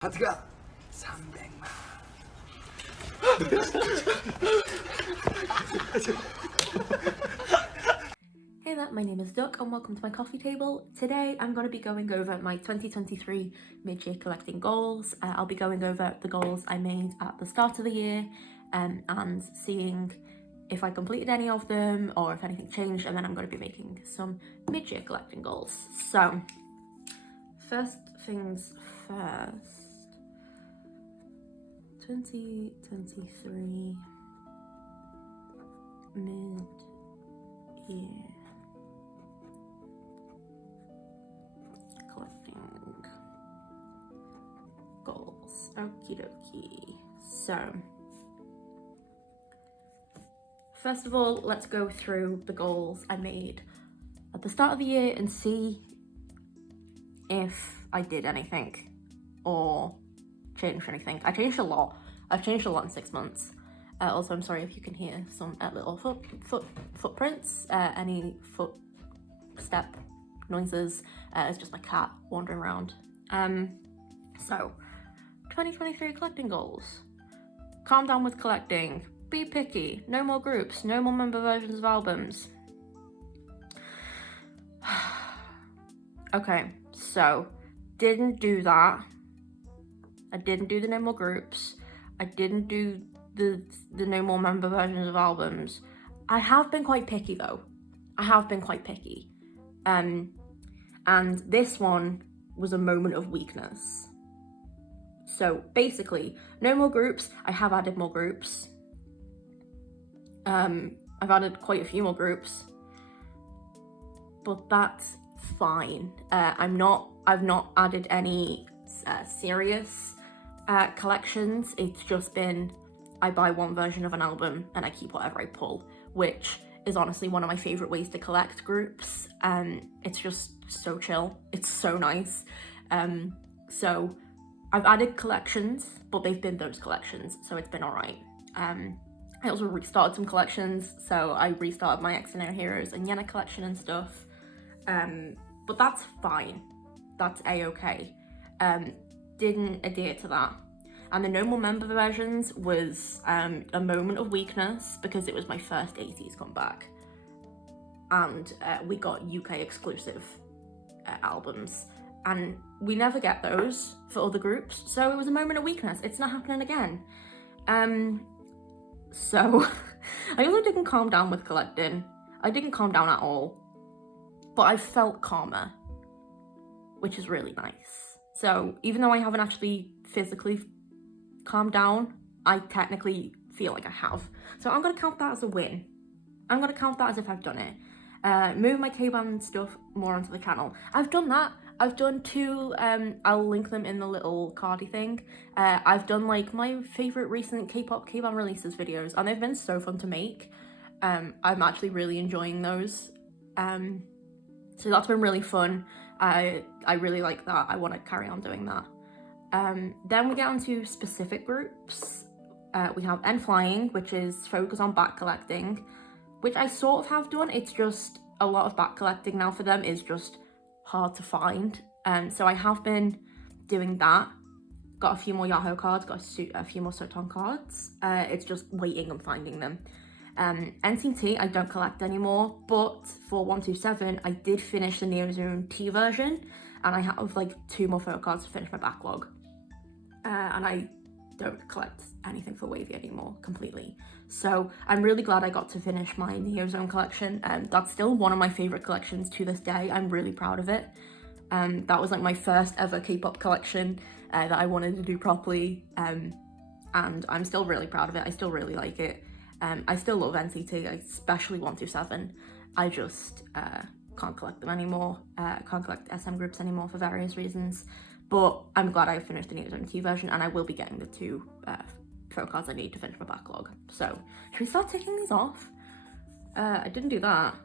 하트가 300만. Hey there, my name is Duck and welcome to my coffee table. Today I'm going to be going over my 2023 mid-year collecting goals. I'll be going over the goals I made at the start of the year and seeing if I completed any of them or if anything changed, and then I'm going to be making some mid-year collecting goals. So, first things first. 2023 mid-year collecting goals. Okie dokie. So, first of all, let's go through the goals I made at the start of the year and see if I did anything or changed anything. I changed a lot. I've changed a lot in 6 months. Also, I'm sorry if you can hear some little footprints, any footstep noises. It's just my cat wandering around. So, 2023 collecting goals. Calm down with collecting. Be picky. No more groups. No more member versions of albums. Okay, so didn't do that. I didn't do the no more groups. I didn't do the no more member versions of albums. I have been quite picky though. I have been quite picky. And this one was a moment of weakness. So basically, no more groups. I have added more groups. I've added quite a few more groups. But that's fine. I've not added any serious collections. It's just been I buy one version of an album and I keep whatever I pull, which is honestly one of my favorite ways to collect groups. It's just so chill. It's so nice. So I've added collections, but they've been those collections, so it's been all right. I also restarted some collections, so I restarted my X and O Heroes and Yena collection and stuff. But that's fine. That's a-okay. Didn't adhere to that. And the no more member versions was a moment of weakness because it was my first 80s comeback. And we got UK exclusive albums. And we never get those for other groups. So it was a moment of weakness. It's not happening again. So I also didn't calm down with collecting. I didn't calm down at all. But I felt calmer, which is really nice. So even though I haven't actually physically calmed down, I technically feel like I have. So I'm going to count that as a win. I'm going to count that as if I've done it. Move my K-band stuff more onto the channel. I've done that. I've done two, I'll link them in the little cardy thing. I've done like my favourite recent K-pop K-band releases videos, and they've been so fun to make. I'm actually really enjoying those. So that's been really fun. I really like that. I want to carry on doing that. Then we get on to specific groups. We have N Flying, which is focus on back collecting, which I sort of have done. It's just a lot of back collecting now for them is just hard to find. So I have been doing that. Got a few more Yahoo cards, got a few more Soton cards. It's just waiting and finding them. NCT I don't collect anymore, but for 127 I did finish the Neozone T version, and I have like 2 more photo cards to finish my backlog. And I don't collect anything for Wavy anymore completely. So I'm really glad I got to finish my Neozone collection, and that's still one of my favourite collections to this day. I'm really proud of it. That was like my first ever K-pop collection that I wanted to do properly, and I'm still really proud of it. I still really like it. I still love NCT, especially 127. I just can't collect them anymore. Can't collect SM groups anymore for various reasons. But I'm glad I finished the Neozone T version, and I will be getting the 2 pro cards I need to finish my backlog. So, should we start ticking these off? I didn't do that.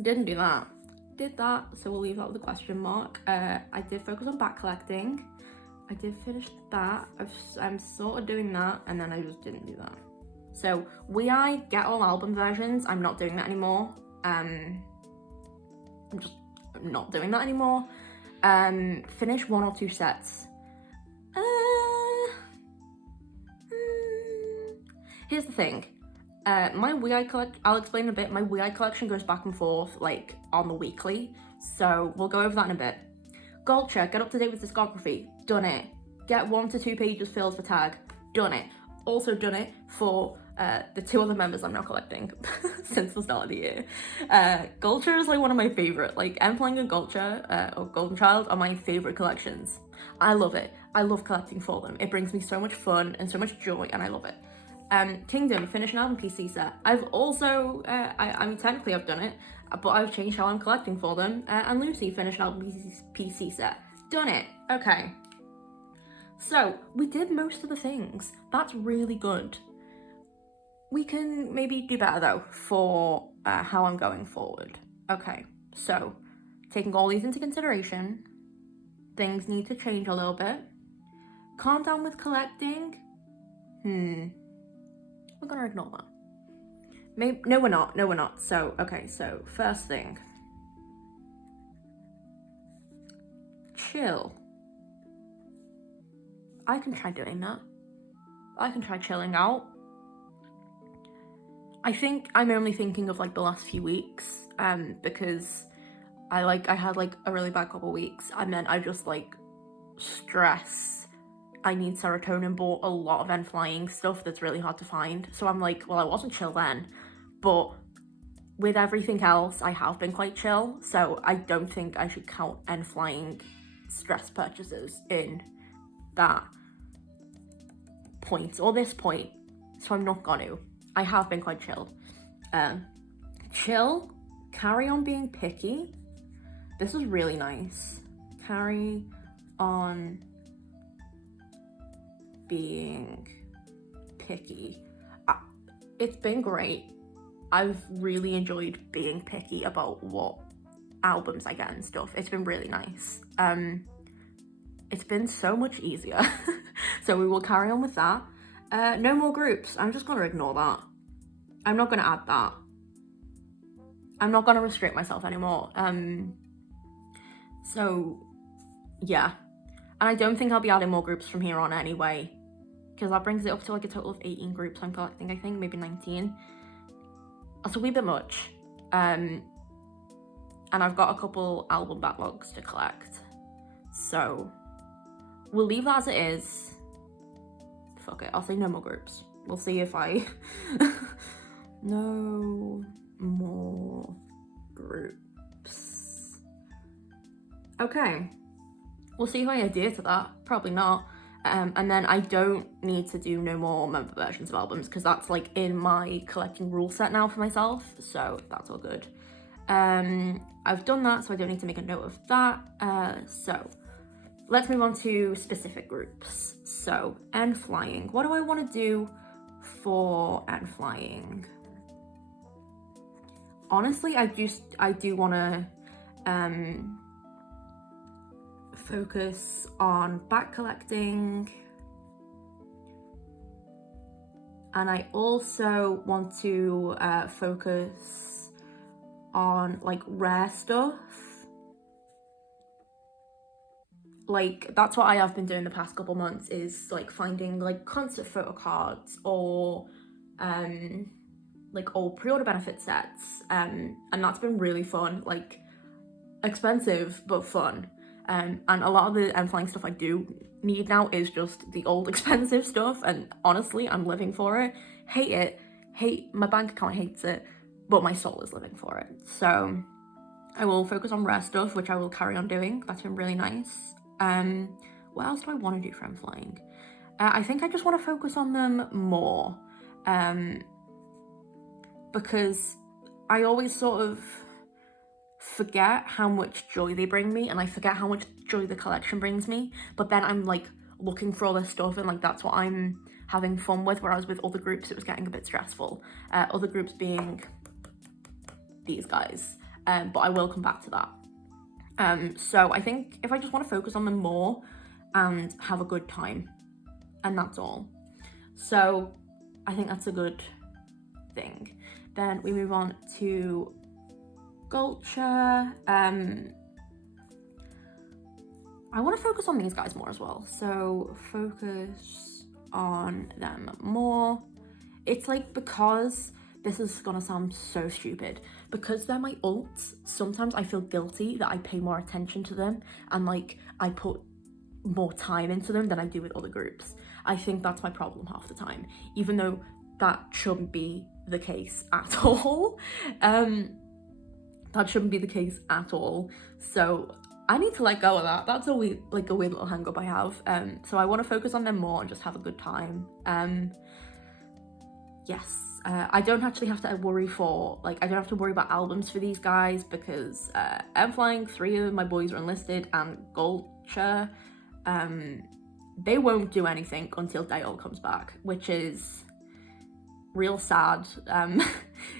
Did that, so we'll leave that with a question mark. I did focus on back collecting. I did finish that. I'm sort of doing that, and then I just didn't do that. So, I get all album versions. I'm not doing that anymore. I'm just not doing that anymore. Finish 1 or 2 sets. Here's the thing. My Wii collect, I'll explain in a bit. My Wii collection goes back and forth like on the weekly, so we'll go over that in a bit. Gulcher, get up to date with discography, done it. Get 1 to 2 pages filled for tag, done it. Also done it for the 2 other members I'm now collecting since the start of the year. Gulcher is like one of my favorite, like M-Flying and Gulcher or Golden Child are my favorite collections. I love it. I love collecting for them. It brings me so much fun and so much joy, and I love it. Kingdom, finish an album PC set. I've also, I mean, technically I've done it, but I've changed how I'm collecting for them. And Lucy, finish an album PC set. Done it. Okay. So, we did most of the things. That's really good. We can maybe do better though for how I'm going forward. Okay, so taking all these into consideration, things need to change a little bit. Calm down with collecting. We're gonna ignore that. Maybe, no we're not. So, okay, so first thing. Chill. I can try doing that. I can try chilling out. I think I'm only thinking of like the last few weeks, because I had like a really bad couple weeks, and then I just like stress. I need serotonin, bought a lot of N-Flying stuff that's really hard to find. So I'm like, well, I wasn't chill then, but with everything else, I have been quite chill. So I don't think I should count N-Flying stress purchases in that point or this point. So I'm not gonna. I have been quite chilled. Chill, carry on being picky. This is really nice. Carry on being picky. It's been great. I've really enjoyed being picky about what albums I get and stuff. It's been really nice. It's been so much easier. So we will carry on with that. No more groups. I'm just gonna ignore that. I'm not gonna add that. I'm not gonna restrict myself anymore. So yeah. And I don't think I'll be adding more groups from here on anyway, because that brings it up to like a total of 18 groups I'm collecting, I think, maybe 19. That's a wee bit much. And I've got a couple album backlogs to collect. So we'll leave that as it is. Fuck it, I'll say no more groups. We'll see if I... No more groups. Okay. We'll see if I adhere to that. Probably not. And then I don't need to do no more member versions of albums, because that's like in my collecting rule set now for myself. So that's all good. I've done that, so I don't need to make a note of that. So let's move on to specific groups. So N-Flying. What do I want to do for N-Flying? Honestly, I do want to focus on back collecting, and I also want to focus on like rare stuff. Like that's what I have been doing the past couple months, is like finding like concert photo cards or like old pre-order benefit sets, and that's been really fun. Like expensive but fun. And a lot of the N-Flying stuff I do need now is just the old expensive stuff, and honestly I'm living for it. My bank account hates it, but my soul is living for it. So I will focus on rare stuff, which I will carry on doing. That's been really nice. What else do I want to do for N-Flying? I think I just want to focus on them more, because I always sort of forget how much joy they bring me, and I forget how much joy the collection brings me, but then I'm like looking for all this stuff, and like that's what I'm having fun with, whereas with other groups it was getting a bit stressful. Other groups being these guys, but I will come back to that. So I think if I just want to focus on them more and have a good time, and that's all. So I think that's a good thing. Then we move on to Gulcher. I want to focus on these guys more as well. So focus on them more. It's like, because this is gonna sound so stupid, because they're my ults, sometimes I feel guilty that I pay more attention to them and like I put more time into them than I do with other groups. I think that's my problem half the time, even though that shouldn't be the case at all. That shouldn't be the case at all. So I need to let go of that. That's a weird little hang up I have. So I want to focus on them more and just have a good time. Yes. I don't actually have to worry I don't have to worry about albums for these guys, because I'm flying 3 of my boys are enlisted, and Gulcher, they won't do anything until Dale comes back, which is real sad.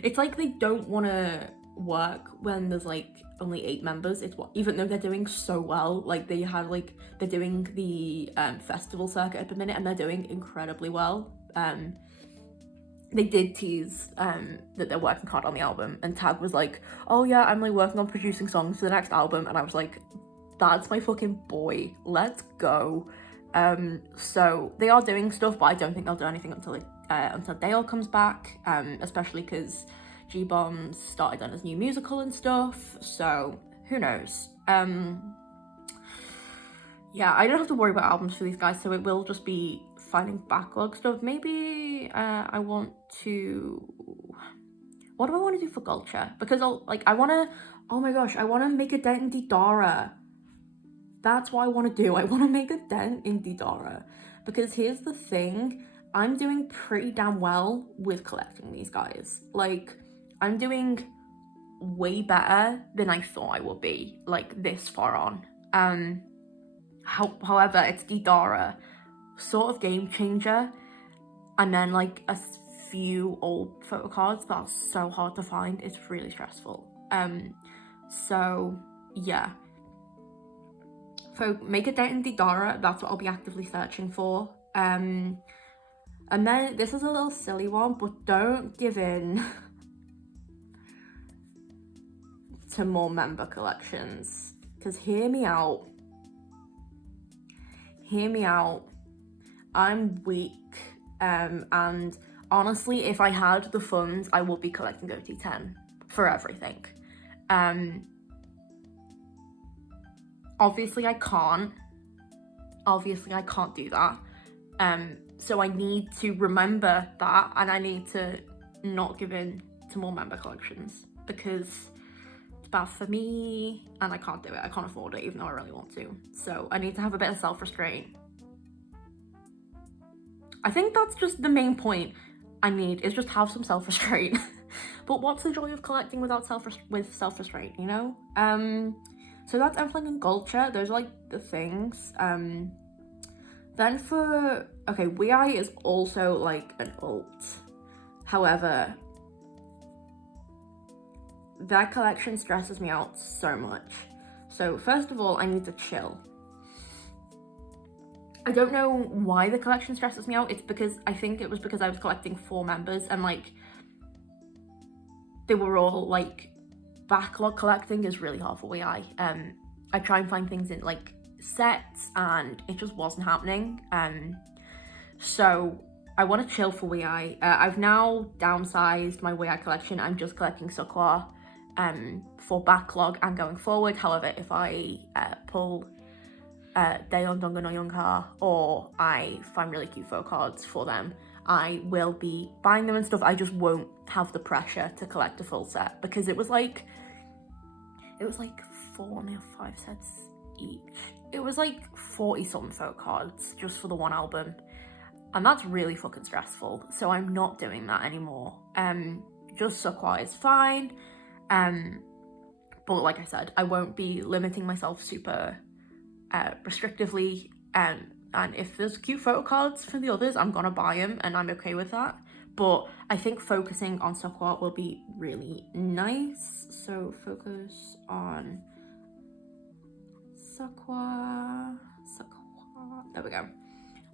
It's like they don't want to work when there's like only 8 members. Even though they're doing so well, like they're doing the festival circuit at the minute, and they're doing incredibly well. They did tease that they're working hard on the album, and Tag was like, oh yeah, I'm like working on producing songs for the next album, and I was like, that's my fucking boy, let's go. So they are doing stuff, but I don't think they'll do anything until Dale comes back, especially because G-Bomb's started on his new musical and stuff, so who knows. Yeah, I don't have to worry about albums for these guys, so it will just be finding backlog stuff. Maybe I want to... What do I want to do for Gulcher? Because I want to make a dent in Didara. That's what I want to do. I want to make a dent in Didara. Because here's the thing, I'm doing pretty damn well with collecting these guys. Like, I'm doing way better than I thought I would be, like, this far on. However, it's Didara, sort of game changer, and then like a few old photo cards that are so hard to find. It's really stressful. So yeah, make a dent in Didara. That's what I'll be actively searching for. And then this is a little silly one, but don't give in to more member collections, because hear me out, I'm weak, and honestly, if I had the funds, I would be collecting OT10 for everything. Obviously I can't do that, so I need to remember that, and I need to not give in to more member collections, because it's bad for me, and I can't do it. I can't afford it, even though I really want to. So I need to have a bit of self-restraint. I think that's just the main point I need, is just have some self-restraint. But what's the joy of collecting without self-restraint, you know? So that's Enfling and Gulcher. Those are like the things. Then for, okay, Wei is also like an ult. However, that collection stresses me out so much. So first of all, I need to chill. I don't know why the collection stresses me out. I think it was because I was collecting 4 members, and like they were all like, backlog collecting is really hard for Wei. I try and find things in like sets, and it just wasn't happening. So I want to chill for Wei. I've now downsized my Wei collection. I'm just collecting Seokwa for backlog and going forward. However, if I pull Daeon, Donggun, or Youngha, or I find really cute photo cards for them, I will be buying them and stuff. I just won't have the pressure to collect a full set, because it was like 4 and 5 sets each. It was like 40 something photo cards just for the one album, and that's really fucking stressful. So I'm not doing that anymore. Just Seokwa is fine, but like I said, I won't be limiting myself super restrictively, and if there's cute photo cards for the others, I'm gonna buy them, and I'm okay with that. But I think focusing on Seokwa will be really nice. So focus on Seokwa. There we go.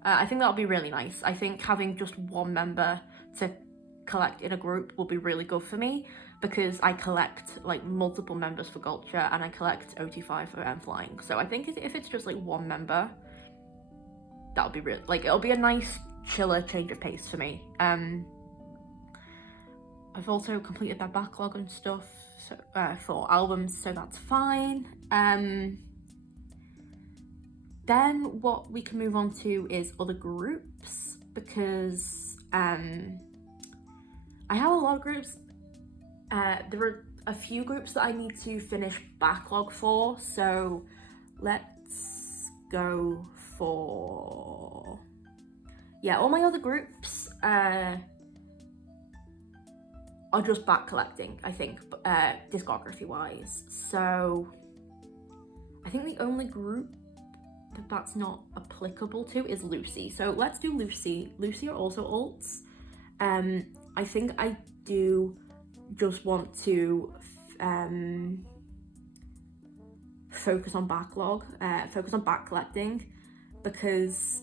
I think that'll be really nice. I think having just one member to collect in a group will be really good for me, because I collect like multiple members for Gulcher, and I collect OT5 for Flying. So I think if it's just like one member, that'll be real. Like, it'll be a nice chiller change of pace for me. I've also completed their backlog and stuff for albums, so that's fine. Then what we can move on to is other groups, because I have a lot of groups. There are a few groups that I need to finish backlog for, so let's go for, yeah, all my other groups are just back collecting, I think, discography wise. So I think the only group that's not applicable to is Lucy. So let's do Lucy. Lucy are also alts. I think I do just want to focus on backlog, focus on back collecting, because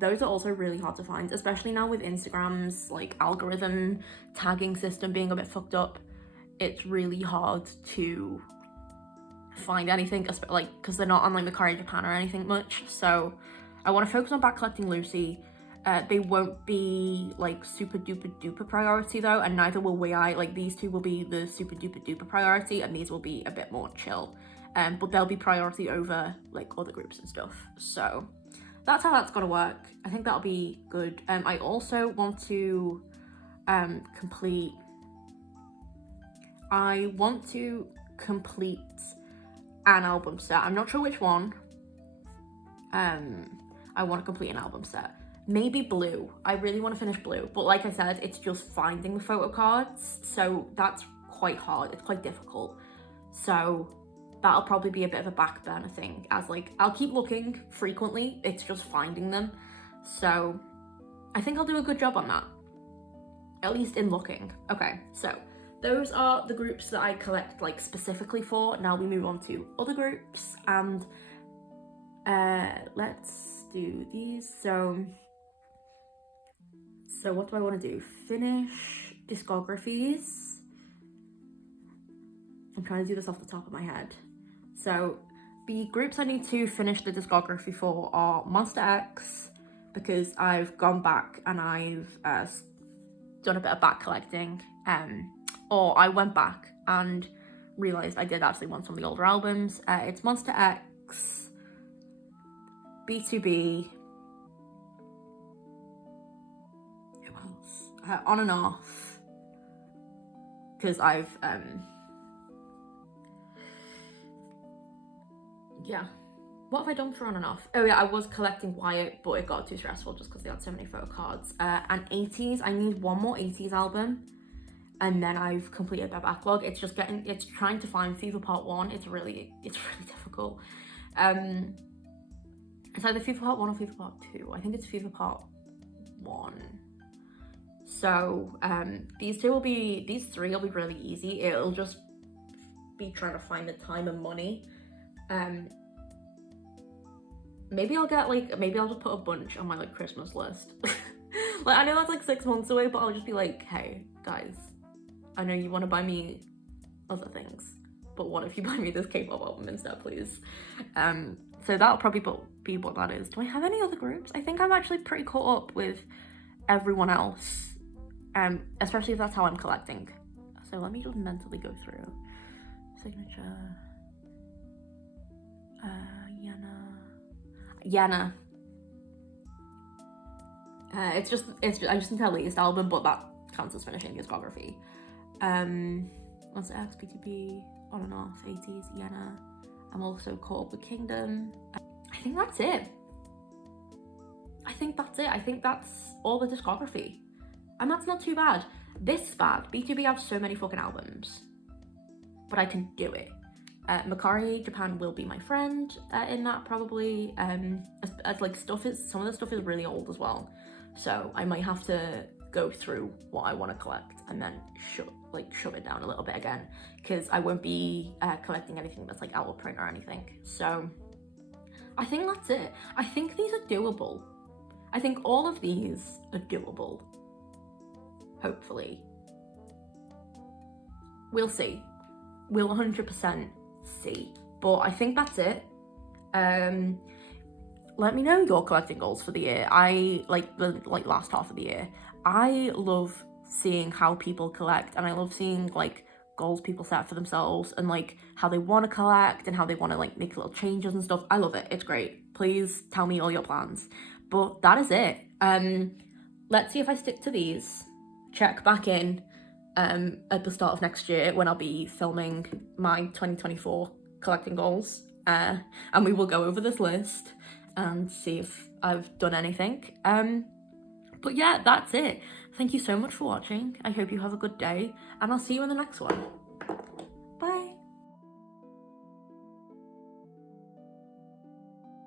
those are also really hard to find, especially now with Instagram's like algorithm tagging system being a bit fucked up. It's really hard to find anything, like, because they're not on like Mercari Japan or anything much. So I want to focus on back collecting Lucy. They won't be like super duper duper priority though, and neither will We. Like, these two will be the super duper duper priority, and these will be a bit more chill. But they'll be priority over like other groups and stuff. So that's how that's gonna work. I think that'll be good. I also want to complete an album set. I'm not sure which one. I want to complete an album set. Maybe Blue. I really want to finish Blue, but like I said, it's just finding the photo cards, so that's quite hard. It's quite difficult. So that'll probably be a bit of a back burner thing, as like I'll keep looking frequently, it's just finding them. So I think I'll do a good job on that, at least in looking. Okay, so those are the groups that I collect like specifically for. Now we move on to other groups, and let's do these. So what do I want to do? Finish discographies. I'm trying to do this off the top of my head. So the groups I need to finish the discography for are Monster X, because I've gone back and I've done a bit of back collecting. Or I went back and realised I did actually want some of the older albums. It's Monster X, B2B, who else? On and Off, because I've, yeah. What have I done for On and Off? Oh yeah, I was collecting Wyatt, but it got too stressful just because they had so many photo cards. And 80s, I need one more 80s album, and then I've completed my backlog. It's trying to find Fever Part 1. It's really difficult. It's either Fever Part 1 or Fever Part 2. I think it's Fever Part 1. So these three will be really easy. It'll just be trying to find the time and money. Maybe I'll just put a bunch on my like Christmas list. Like, I know that's like 6 months away, but I'll just be like, hey guys, I know you want to buy me other things, but what if you buy me this K-pop album instead, please? So that'll probably be what that is. Do I have any other groups? I think I'm actually pretty caught up with everyone else, especially if that's how I'm collecting. So let me just mentally go through. Signature, Yana. I just need her latest album, but that counts as finishing discography. Monster X, B2B, On and Off, 80s, Yana. I'm also caught up with Kingdom. I think that's it. I think that's all the discography. And that's not too bad. This is bad. B2B have so many fucking albums, but I can do it. Mercari Japan will be my friend in that, probably. As like some of the stuff is really old as well, so I might have to go through what I want to collect and then shove it down a little bit again, because I won't be collecting anything that's like out of print or anything. So I think that's it. I think these are doable. I think all of these are doable. Hopefully. We'll see. We'll 100% see. But I think that's it. Let me know your collecting goals for the year. I like the last half of the year. I love seeing how people collect, and I love seeing like goals people set for themselves and like how they want to collect and how they want to like make little changes and stuff. I love it. It's great. Please tell me all your plans. But that is it. Let's see if I stick to these. Check back in at the start of next year when I'll be filming my 2024 collecting goals, and we will go over this list and see if I've done anything. But yeah, that's it. Thank you so much for watching. I hope you have a good day, and I'll see you in the next one. Bye.